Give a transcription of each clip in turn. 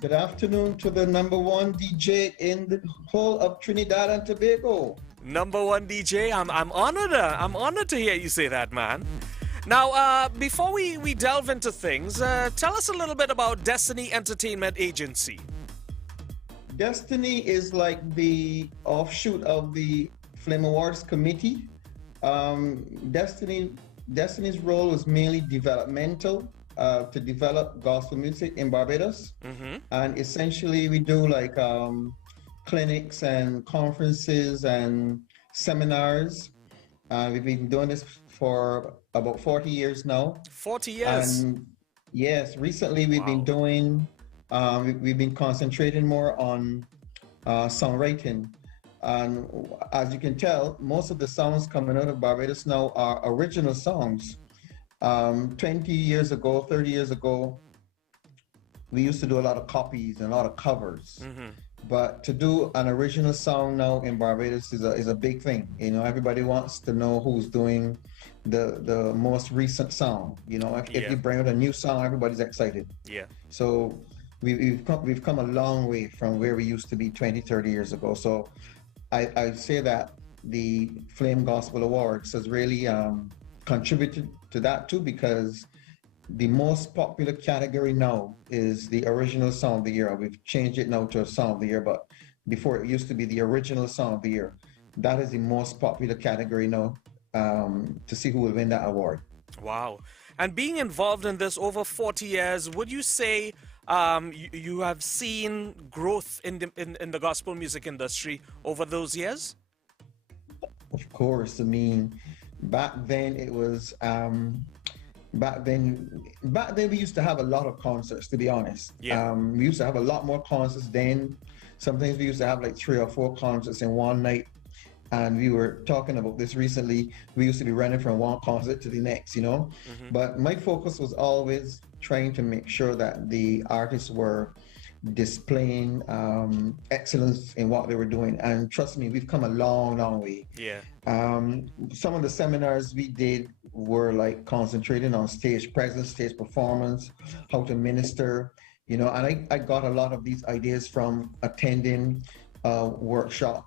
Good afternoon to the number one DJ in the whole of Trinidad and Tobago. Number one DJ, I'm honored. I'm honored to hear you say that, man. Now, before we delve into things, tell us a little bit about Destinee Entertainment Agency. Destinee is like the offshoot of the Flame Awards committee. Destinee's role was mainly developmental, to develop gospel music in Barbados. And essentially we do like clinics and conferences and seminars. We've been doing this for about 40 years now. 40 years. And yes, recently we've been doing, we've been concentrating more on songwriting. And as you can tell, most of the songs coming out of Barbados now are original songs. 20 years ago, 30 years ago, we used to do a lot of copies and a lot of covers. But to do an original song now in Barbados is a big thing. You know, everybody wants to know who's doing the most recent song. You know, if you bring out a new song, everybody's excited. Yeah. So we've come a long way from where we used to be 20, 30 years ago. So I say that the Flame Gospel Awards has really contributed to that too, because the most popular category now is the original song of the year. We've changed it now to a song of the year, but before it used to be the original song of the year. That is the most popular category now, to see who will win that award. Wow. And being involved in this over 40 years, would you say you have seen growth in the gospel music industry over those years? Of course. I mean, back then it was back then we used to have a lot of concerts, to be honest. We used to have a lot more concerts then. Sometimes we used to have like 3 or 4 concerts in one night, and we were talking about this recently. We used to be running from one concert to the next, you know. But my focus was always trying to make sure that the artists were displaying excellence in what they were doing. And trust me, we've come a long way. Some of the seminars we did were like concentrating on stage presence, stage performance, how to minister, you know. And I got a lot of these ideas from attending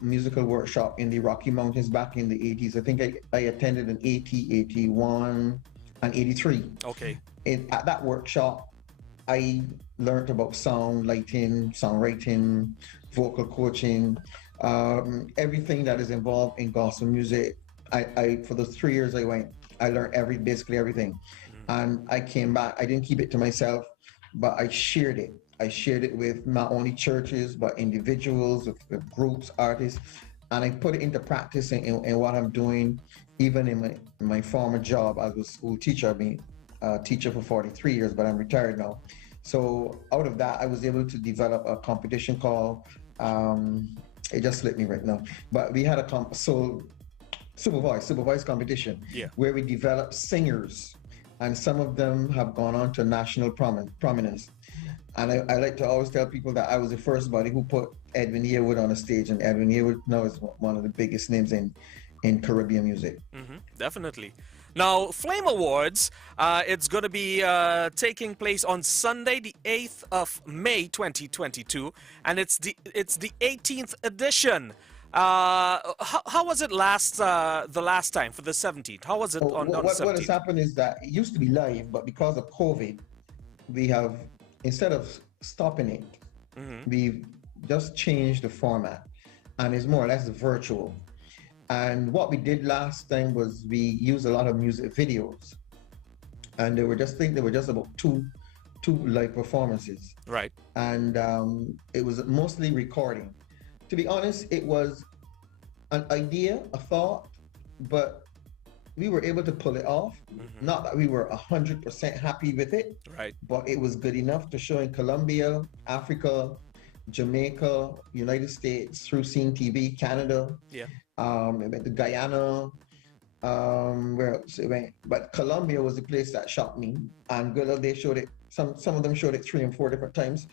musical workshop in the Rocky Mountains back in the 80s. I think I attended in 80, 81 and 83. Okay. At that workshop, I learned about sound, lighting, songwriting, vocal coaching, everything that is involved in gospel music. I for those 3 years I went, I learned basically everything. And I came back, I didn't keep it to myself, but I shared it. I shared it with not only churches, but individuals, with groups, artists, and I put it into practice in what I'm doing, even in my former job as a school teacher. I've been a teacher for 43 years, but I'm retired now. So out of that, I was able to develop a competition called, it just slipped me right now, but we had a supervised competition where we developed singers, and some of them have gone on to national prominence. And I like to always tell people that I was the first body who put Edwin Yearwood on a stage, and Edwin Yearwood now is one of the biggest names in Caribbean music. Definitely. Now, Flame Awards, it's going to be taking place on Sunday, the 8th of May, 2022, and it's the 18th edition. How was it the last time for the 17th? How was it on the 17th? What has happened is that it used to be live, but because of COVID, we have, instead of stopping it, we've just changed the format, and it's more or less virtual. And what we did last time was we used a lot of music videos, and they were just about two live performances. Right. And it was mostly recording. To be honest, it was an idea, a thought, but we were able to pull it off. Not that we were 100% happy with it, right, but it was good enough to show in Colombia, Africa, Jamaica, United States, through Scene TV, Canada. It went to Guyana, where else it went? But Colombia was the place that shocked me. Angola, they showed it. Some of them showed it 3 and 4 different times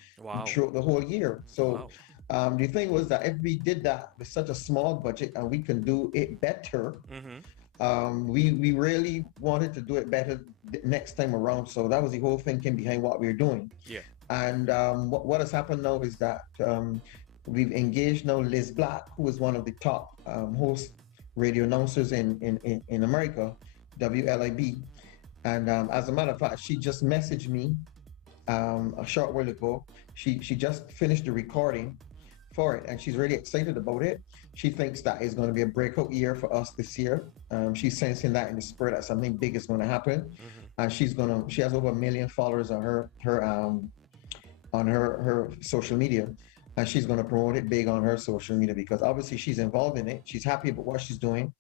throughout the whole year. So the thing was that if we did that with such a small budget and we can do it better, we really wanted to do it better next time around. So that was the whole thinking behind what we were doing. And what has happened now is that we've engaged now Liz Black, who is one of the top host radio announcers in America, WLIB. And as a matter of fact, she just messaged me a short while ago. She just finished the recording for it, and she's really excited about it. She thinks that is going to be a breakout year for us this year. She's sensing that in the spirit that something big is going to happen, and she has over 1 million followers on her social media, and she's going to promote it big on her social media because obviously she's involved in it. She's happy about what she's doing,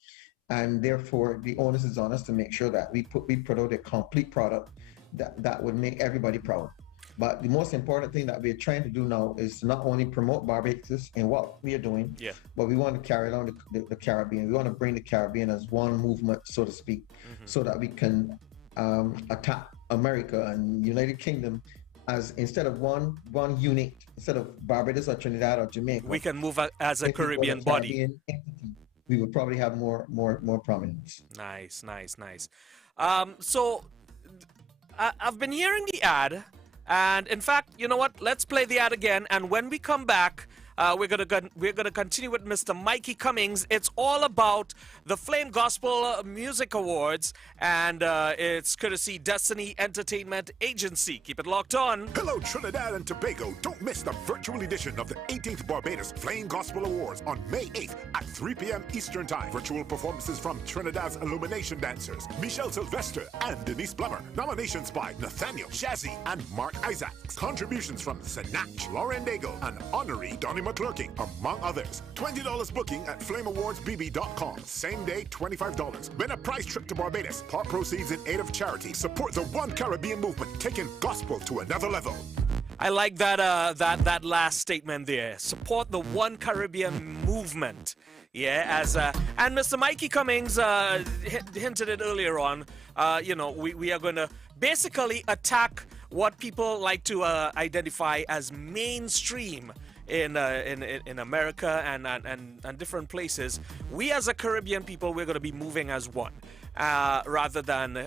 and therefore the onus is on us to make sure that we put out a complete product that would make everybody proud. But the most important thing that we're trying to do now is to not only promote Barbados in what we are doing, but we want to carry on the Caribbean. We want to bring the Caribbean as one movement, so to speak, so that we can attack America and United Kingdom as instead of one unit, instead of Barbados or Trinidad or Jamaica. We can move as a Caribbean body. Entity, we would probably have more prominence. Nice. So I've been hearing the ad. And in fact, you know what? Let's play the ad again. And when we come back, we're gonna continue with Mr. Mikee Cummins. It's all about the Flame Gospel Music Awards, and it's courtesy Destinee Entertainment Agency. Keep it locked on. Hello, Trinidad and Tobago. Don't miss the virtual edition of the 18th Barbados Flame Gospel Awards on May 8th at 3 p.m. Eastern Time. Virtual performances from Trinidad's Illumination dancers, Michelle Sylvester and Denise Plummer. Nominations by Nathaniel, Shazzy, and Mark Isaacs. Contributions from Sinach, Lauren Daigle, and Honoree Donnie McClurking, among others. $20 booking at flameawardsbb.com. Same day, $25. Win a prize trip to Barbados. Part proceeds in aid of charity. Support the One Caribbean movement, taking gospel to another level. I like that that last statement there. Support the One Caribbean movement. Yeah, and Mr. Mikee Cummins hinted it earlier on. We are going to basically attack what people like to identify as mainstream in America and different places. We as a Caribbean people, we're going to be moving as one, rather than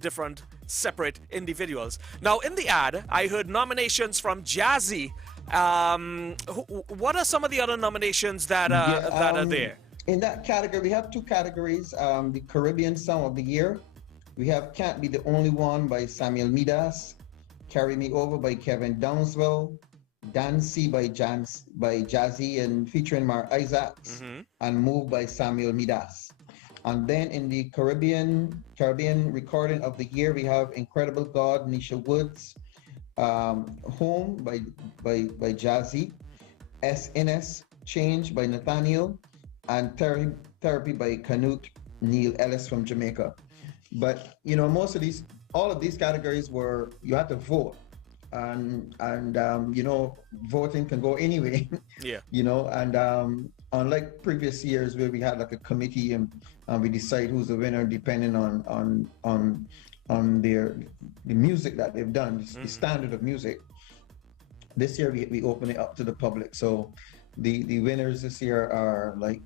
different separate individuals. Now in the ad, I heard nominations from Jazzy. What are some of the other nominations that are there? In that category, we have two categories. The Caribbean Song of the Year. We have Can't Be the Only One by Samuel Midas, Carry Me Over by Kevin Downswell, Dancy by Jazzy and featuring Mark Isaacs, and Move by Samuel Midas. And then in the Caribbean Recording of the Year, we have Incredible God, Nisha Woods, Home by Jazzy, SNS Change by Nathaniel, and Therapy by Canute Neil Ellis from Jamaica. But all of these categories were you had to vote, and voting can go anyway. Yeah. And unlike previous years where we had like a committee and we decide who's the winner depending on the music that they've done, the standard of music. This year we open it up to the public. So the winners this year are like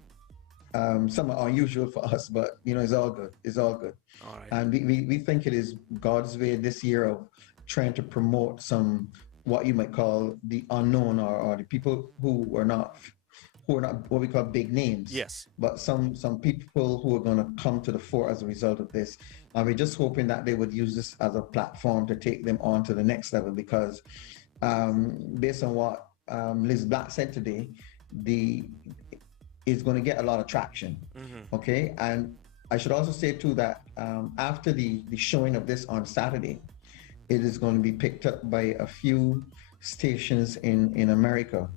some are unusual for us, but it's all good. It's all good. All right. And we think it is God's way this year of trying to promote some what you might call the unknown or the people who are not what we call big names. Yes. But some people who are going to come to the fore as a result of this. And we're just hoping that they would use this as a platform to take them on to the next level, because based on what Liz Black said today, is going to get a lot of traction. Okay. And I should also say too that after the showing of this on Saturday, it is going to be picked up by a few stations in America,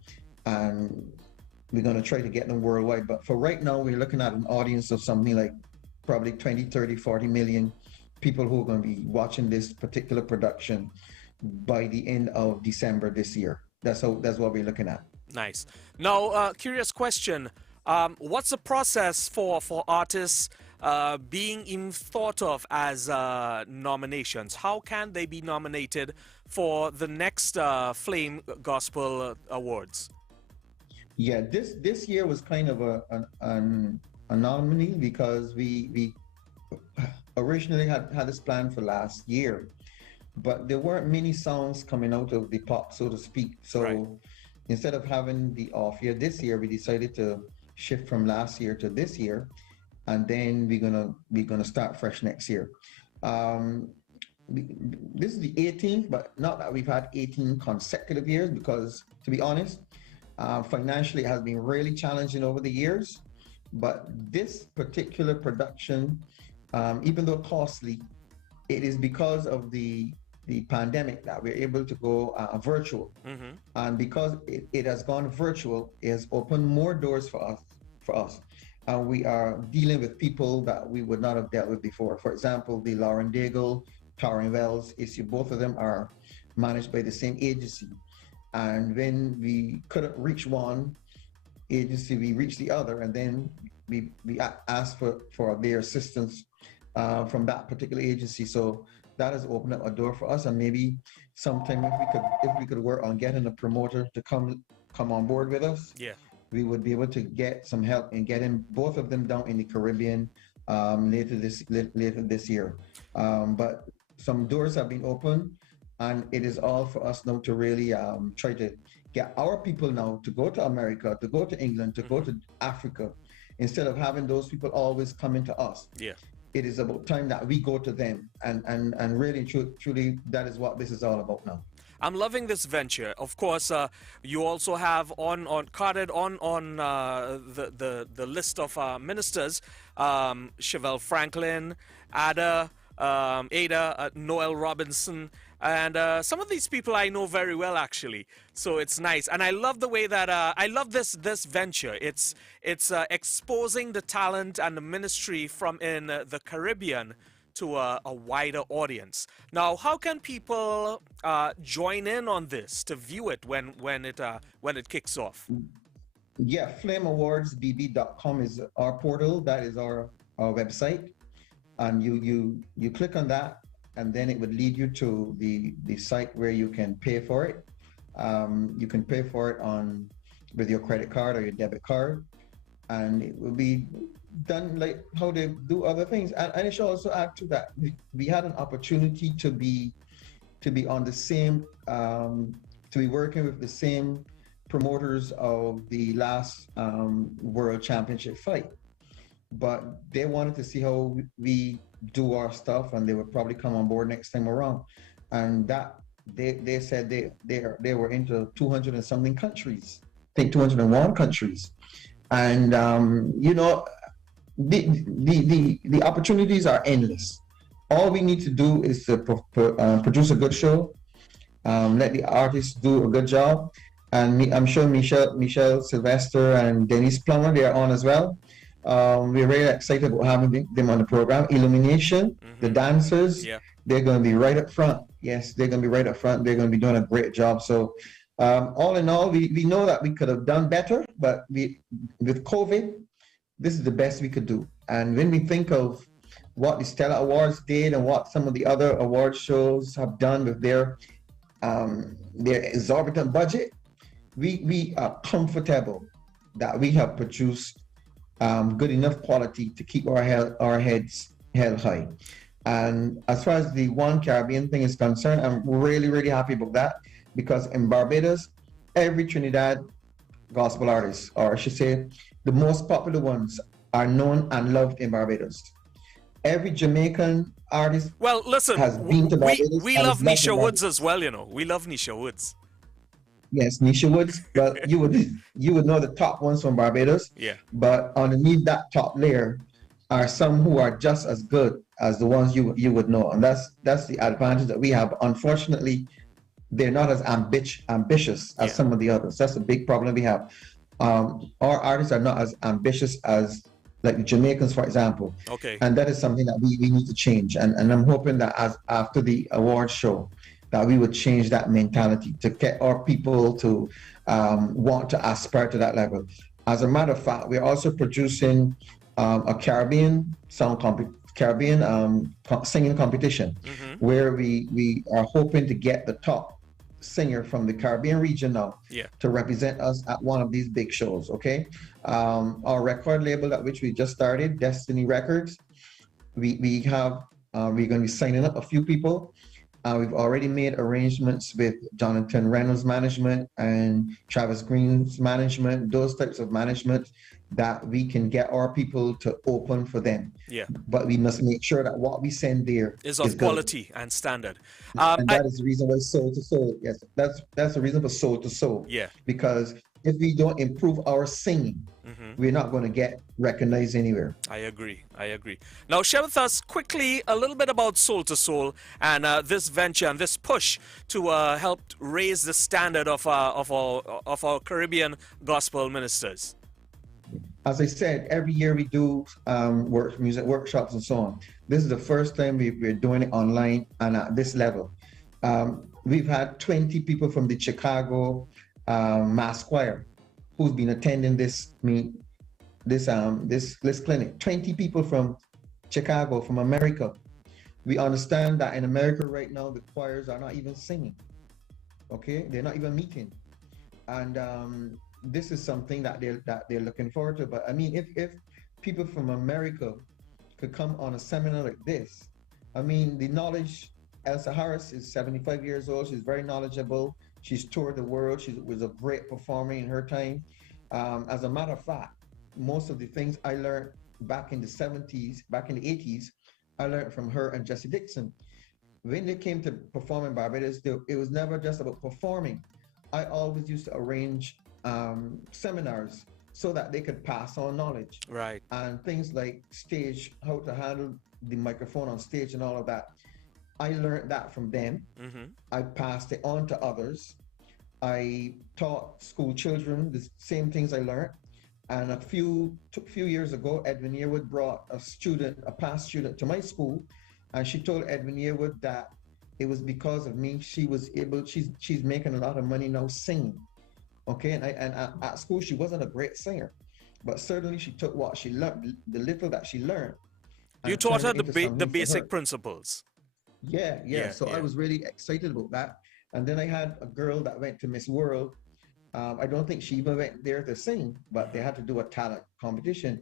and we're going to try to get them worldwide. But for right now, we're looking at an audience of something like probably 20, 30, 40 million people who are going to be watching this particular production by the end of December this year. That's what we're looking at. Nice. Now, curious question. What's the process for artists being thought of as nominations? How can they be nominated for the next Flame Gospel Awards? Yeah, this year was kind of an anomaly because we originally had this plan for last year, but there weren't many songs coming out of the pot, so to speak. So Right. instead of having the off year this year, we decided to shift from last year to this year, and then we're gonna start fresh next year. Um, this is the 18th, but not that we've had 18 consecutive years, because to be honest, financially it has been really challenging over the years. But this particular production, even though costly, it is because of the pandemic that we're able to go virtual. Mm-hmm. And because it has gone virtual, it has opened more doors for us. And we are dealing with people that we would not have dealt with before. For example, the Lauren Daigle, Taryn Wells issue, both of them are managed by the same agency. And when we couldn't reach one agency, we reached the other, and then we asked for their assistance from that particular agency. So that has opened up a door for us, and maybe sometime if we could work on getting a promoter to come on board with us, Yeah. we would be able to get some help in getting both of them down in the Caribbean later this year. But some doors have been opened, and it is all for us now to really try to get our people now to go to America, to go to England, to go to Africa, instead of having those people always coming to us. Yeah. It is about time that we go to them, and really truly that is what this is all about now. I'm loving this venture. Of course, you also have carded on the list of ministers, Chevelle Franklin, Ada, Noel Robinson, and some of these people I know very well, actually. So it's nice, and I love the way that I love this venture. It's exposing the talent and the ministry from in the Caribbean to a wider audience. Now, how can people join in on this to view it when it kicks off? Yeah, flameawardsbb.com is our portal. That is our website, and you click on that, and then it would lead you to the site where you can pay for it. You can pay for it with your credit card or your debit card, and it will be done like how they do other things. And it should also add to that. We had an opportunity to be on the same to be working with the same promoters of the last World Championship fight, but they wanted to see how we do our stuff, and they would probably come on board next time around. And that they said they were into 200 and something countries, I think 201 countries. And the opportunities are endless. All we need to do is to produce a good show, let the artists do a good job, and I'm sure Michelle Sylvester and Denise Plummer, they are on as well. We're really excited about having them on the program. Illumination, the dancers, they're going to be right up front. Yes, they're going to be right up front. They're going to be doing a great job. So all in all, we know that we could have done better, but with COVID, this is the best we could do. And when we think of what the Stella Awards did and what some of the other award shows have done with their exorbitant budget, we are comfortable that we have produced good enough quality to keep our heads held high. And as far as the One Caribbean thing is concerned, I'm really, really happy about that, because in Barbados, every Trinidad gospel artist, or I should say, the most popular ones, are known and loved in Barbados. Every Jamaican artist has been to Barbados. We love Nisha Woods as well, you know. We love Nisha Woods. Yes, Nisha Woods. Well, you would know the top ones from Barbados. Yeah. But underneath that top layer are some who are just as good as the ones you would know, and that's the advantage that we have. Unfortunately, they're not as ambitious as some of the others. That's a big problem we have. Our artists are not as ambitious as like the Jamaicans, for example. Okay. And that is something that we need to change. And I'm hoping that after the award show, that we would change that mentality to get our people to want to aspire to that level. As a matter of fact, we're also producing a Caribbean singing competition, where we are hoping to get the top singer from the Caribbean region now to represent us at one of these big shows. Okay, our record label at which we just started, Destinee Records, we're going to be signing up a few people, We've already made arrangements with Jonathan Reynolds Management and Travis Green's management, those types of management that we can get our people to open for them. Yeah. But we must make sure that what we send there Is is of good. quality and standard. And that is the reason why soul to soul. Yes, that's the reason for soul to soul. Yeah. Because if we don't improve our singing, we're not going to get recognized anywhere. I agree. Now, share with us quickly a little bit about Soul to Soul and this venture and this push to help raise the standard of our Caribbean gospel ministers. As I said, every year we do music workshops and so on. This is the first time we're doing it online and at this level. We've had 20 people from the Chicago Mass Choir who's been attending this clinic. 20 people from Chicago, from America. We understand that in America right now, the choirs are not even singing. Okay, they're not even meeting, and this is something that they're looking forward to. But I mean, if people from America could come on a seminar like this, I mean, the knowledge. Elsa Harris is 75 years old. She's very knowledgeable. She's toured the world. She was a great performer in her time. As a matter of fact, most of the things I learned back in the 70s, back in the 80s, I learned from her and Jesse Dixon. When they came to perform in Barbados, it was never just about performing. I always used to arrange seminars so that they could pass on knowledge. Right. And things like stage, how to handle the microphone on stage and all of that. I learned that from them. I passed it on to others. I taught school children the same things I learned. And a few years ago, Edwin Yearwood brought a past student to my school, and she told Edwin Yearwood that it was because of me she's making a lot of money now singing. Okay, and at school she wasn't a great singer, but certainly she took what she learned, the little that she learned. You taught her the basic principles. Yeah. So I was really excited about that. And then I had a girl that went to Miss World. I don't think she even went there to sing, but they had to do a talent competition.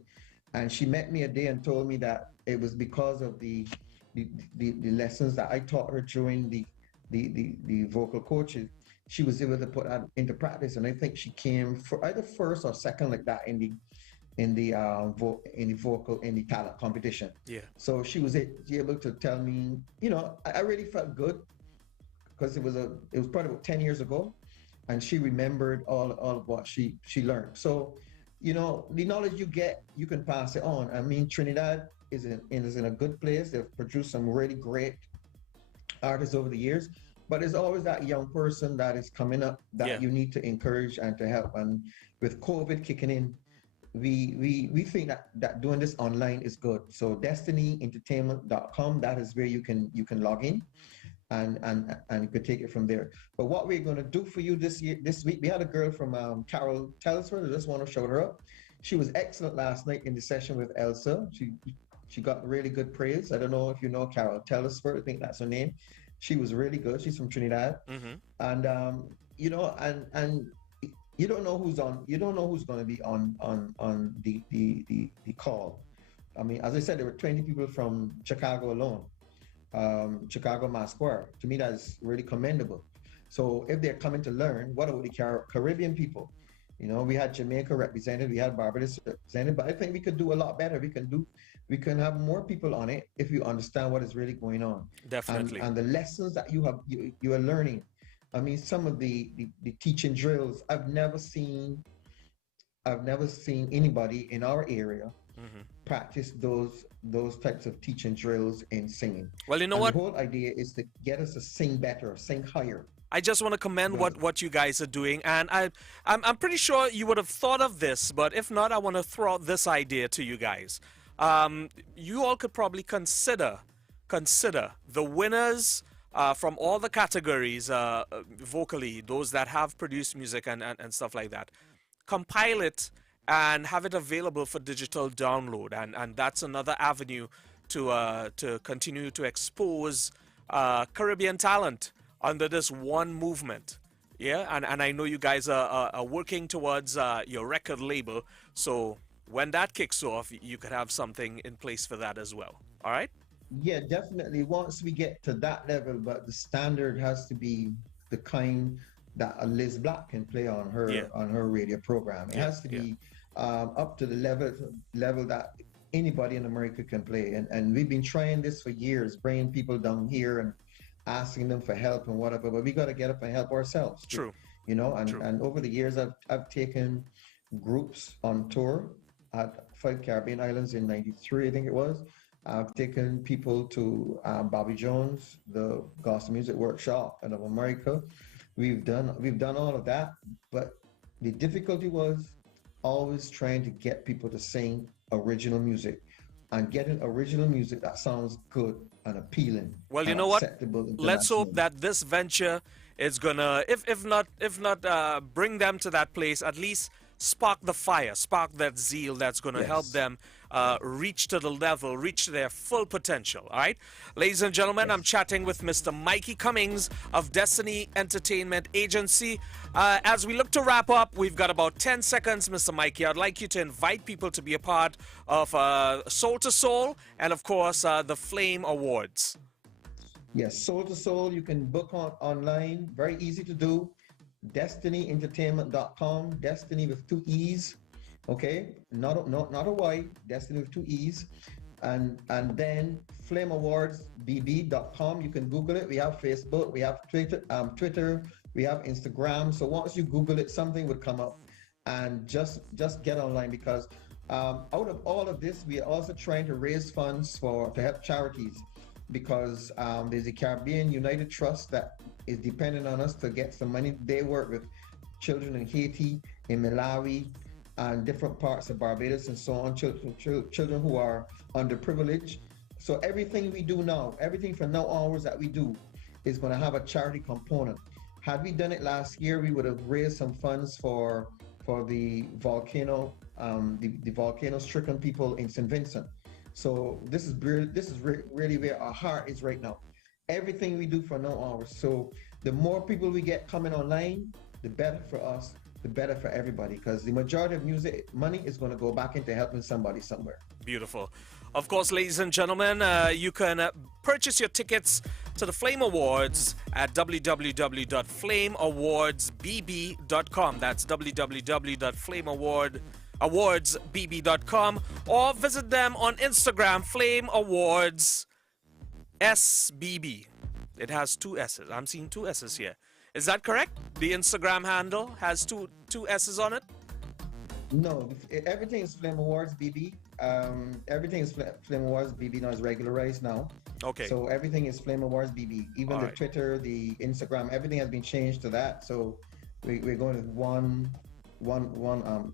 And she met me a day and told me that it was because of the lessons that I taught her during the vocal coaches. She was able to put that into practice. And I think she came for either first or second like that in the talent competition. Yeah. So she was able to tell me, I really felt good because it was probably about 10 years ago, and she remembered all of what she learned. So, the knowledge you get, you can pass it on. I mean, Trinidad is in a good place. They've produced some really great artists over the years, but there's always that young person that is coming up that you need to encourage and to help. And with COVID kicking in, we think that doing this online is good. So DestineeEntertainment.com, that is where you can log in and you can take it from there. But what we're going to do for you this week, we had a girl from Carol Telesford. I just want to show her up. She was excellent last night in the session with Elsa. She got really good praise. I don't know if you know Carol Telesford. I think that's her name. She was really good. She's from Trinidad. And and you don't know who's going to be on the call. I mean, as I said, there were 20 people from Chicago alone, Chicago Mass Choir. To me, that's really commendable. So if they're coming to learn, what about the Caribbean people? We had Jamaica represented, we had Barbados represented, but I think we could do a lot better. We can have more people on it if you understand what is really going on. Definitely. And the lessons that you are learning. I mean, some of the teaching drills, I've never seen anybody in our area practice those types of teaching drills in singing. Well, you know what? The whole idea is to get us to sing better, sing higher. I just want to commend what you guys are doing, and I'm pretty sure you would have thought of this, but if not, I want to throw out this idea to you guys. You all could probably consider the winners from all the categories vocally, those that have produced music and stuff like that. Compile it and have it available for digital download, and that's another avenue to continue to expose Caribbean talent under this one movement. Yeah, and I know you guys are working towards your record label, so when that kicks off, you could have something in place for that as well. All right? Yeah, definitely. Once we get to that level, but the standard has to be the kind that a Liz Black can play Yeah, on her radio program. It yeah, has to yeah. be up to the level that anybody in America can play. And we've been trying this for years, bringing people down here and asking them for help and whatever. But we got to get up and help ourselves too, True, you know. true. And over the years, I've taken groups on tour at 5 Caribbean islands in '93, I think it was. I've taken people to Bobby Jones, the gospel music workshop out of America. We've done all of that, but the difficulty was always trying to get people to sing original music and getting original music that sounds good and appealing Well, you and know what? acceptable Let's hope internationally. that this venture is gonna, if not, bring them to that place. At least spark the fire, spark that zeal that's gonna help Yes, them reach to the level, reach their full potential. All right, ladies and gentlemen, I'm yes. chatting with Mr. Mikee Cummins of Destinee Entertainment Agency. As we look to wrap up, we've got about 10 seconds, Mr. Mikee. I'd like you to invite people to be a part of Soul to Soul and, of course, the Flame Awards. Yes, Soul to Soul, you can book online, very easy to do. DestineeEntertainment.com, Destiny with two E's, okay? Not a Y, Destiny with two E's. And then FlameAwardsBB.com, you can Google it. We have Facebook, we have Twitter, we have Instagram. So once you Google it, something would come up. And just get online because out of all of this, we are also trying to raise funds to help charities because there's a Caribbean United Trust that is dependent on us to get some money. They work with children in Haiti, in Malawi, and different parts of Barbados and so on, children who are underprivileged. So everything we do now, everything from now onwards that we do is going to have a charity component. Had we done it last year, we would have raised some funds for the volcano, the volcano-stricken people in St. Vincent. So this is really where our heart is right now. Everything we do from now onwards. So the more people we get coming online, the better for us, the better for everybody. Because the majority of music money is going to go back into helping somebody somewhere. Beautiful. Of course, ladies and gentlemen, you can purchase your tickets to the Flame Awards at www.flameawardsbb.com. That's www.flameawardsbb.com, or visit them on Instagram, Flame Awards SBB. It has two S's. I'm seeing two S's here. Is that correct? The Instagram handle has two S's on it? No, everything is Flame Awards BB. Everything is Flame Awards BB now is regularized now. Okay. So everything is Flame Awards BB. Even All the right. Twitter, the Instagram, everything has been changed to that. So we're going with one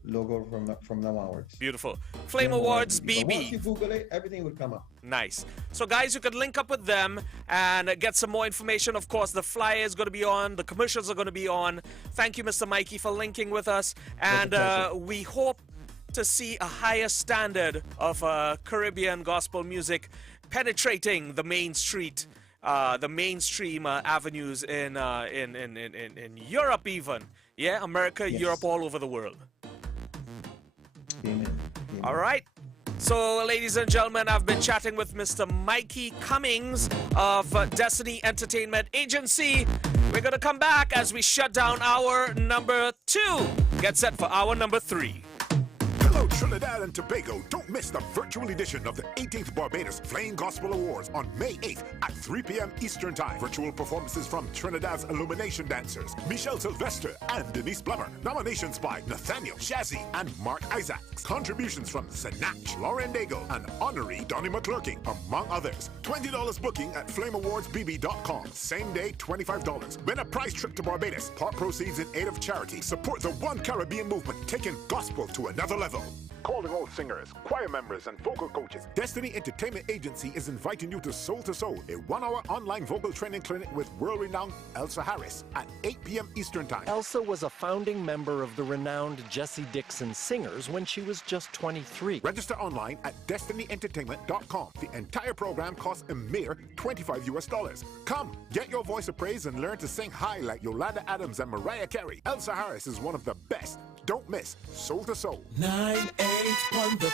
logo from now onwards. Beautiful. Flame Awards But once you BB. Google it, everything will come up. Nice. So, guys, you can link up with them and get some more information. Of course, the flyer is going to be on. The commercials are going to be on. Thank you, Mr. Mikee, for linking with us. And pleasure. we hope to see a higher standard of Caribbean gospel music penetrating the main street, the mainstream avenues in Europe even. Yeah, America, Yes. Europe, all over the world. Amen. All right. So, ladies and gentlemen, I've been chatting with Mr. Mikee Cummins of Destinee Entertainment Agency. We're going to come back as we shut down hour number 2. Get set for hour number 3. Hello, Trinidad and Tobago. Don't miss the virtual edition of the 18th Barbados Flame Gospel Awards on May 8th at 3 p.m. Eastern Time. Virtual performances from Trinidad's Illumination dancers, Michelle Sylvester and Denise Plummer. Nominations by Nathaniel, Shazzy, and Mark Isaacs. Contributions from Sinach, Lauren Daigle, and Honoree Donnie McClurking, among others. $20 booking at flameawardsbb.com. Same day, $25. Win a prize trip to Barbados. Part proceeds in aid of charity. Support the One Caribbean movement, taking gospel to another level. Calling all singers, choir members, and vocal coaches, Destinee Entertainment Agency is inviting you to Soul, a 1-hour online vocal training clinic with world-renowned Elsa Harris at 8 p.m. Eastern Time. Elsa was a founding member of the renowned Jesse Dixon Singers when she was just 23. Register online at DestineeEntertainment.com. The entire program costs a mere $25. Come, get your voice appraised and learn to sing high like Yolanda Adams and Mariah Carey. Elsa Harris is one of the best. Don't miss Soul to Soul. 981 The